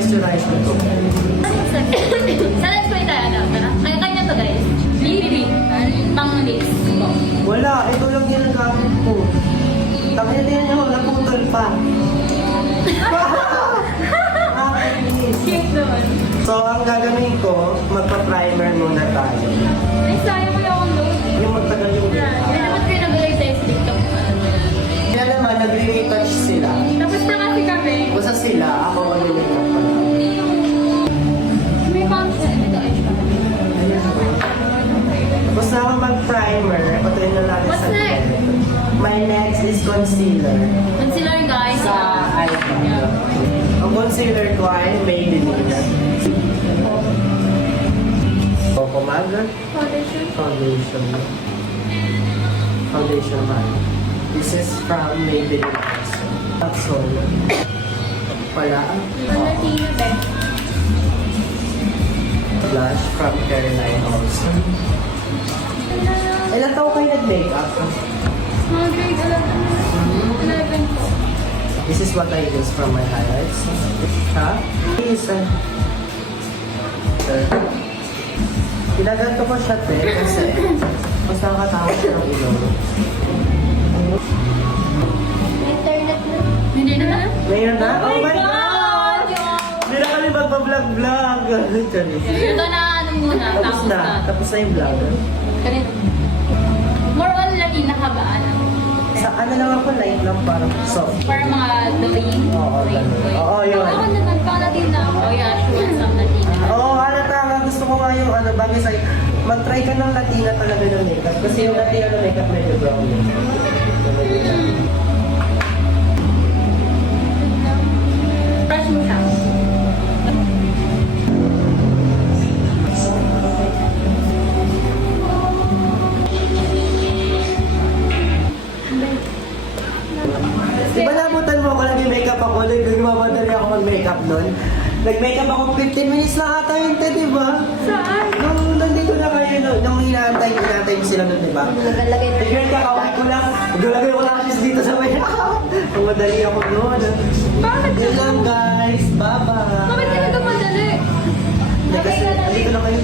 moisturize na to. Sa next point tayo, ano? Kanya to guys. Bibi. Pang lips. Wala, ito lang ginagamit ko. Tapos din nyo, naputol pa. Cute naman. So, ang gagawin ko, magpa-primer muna tayo. Ay, sayang mo akong load. Yung magtagal yung Hindi naman kayo nag-alay tayo sa TikTok. Kaya naman, nag-retouch sila. Tapos na kasi kami. Basta sila, ako mag-retouch pa lang. May pumps na ito ay Basta ako mag-primer, patuloy na natin What's sa next? My next is concealer. Concealer guys. Sa eyeliner. Ang concealer ko ay Maybelline. O, Pomaga. Foundation. Foundation. Foundation man. This is from Maybelline also. That's all. Wala. Latina ba? Blush from Caroline also. Ilan taon kayo nag-makeup? Mga grade 11 po. This is what I use from my highlights. Ha? Isa. Ginaganto ko siya, te, kasi mas nakakatawa siya ng ilaw. Internet na. Hindi na. Ngayon na? Oh my God! Hindi na kami magpa-vlog-vlog. Charis. Ito na ano muna. Tapos na. Tapos na yung vlog. Kanina. More on Latina ka ba? Ano? Sa ano lang ako, light lang parang soft. Para mga drawing. Oo, ganun. Oo, yun. Ako naman, pang Latina ako. Oh yeah, sure, some Latina. Oo, tama. Gusto ko nga yung bagay sa'yo. Mag-try ka ng Latina talaga ng makeup. Kasi yung Latina ng makeup medyo brown. Brush mo siya. Di ba nabutan mo ako nag-makeup ako? Nagmamadali ako mag-makeup nun. Nag-makeup ako 15 minutes lang ata yun, te, di ba? Saan? Nung nandito na kayo, nung inaantay mo sila nun, di ba? Nagalagay na. Tignan ka, kaway ko lang. Nagalagay ko lang kasi dito sa may Ang madali ako nun. Bakit? Yun lang, guys. Bye-bye. Bakit ka nagkamadali? Kasi, andito na kayo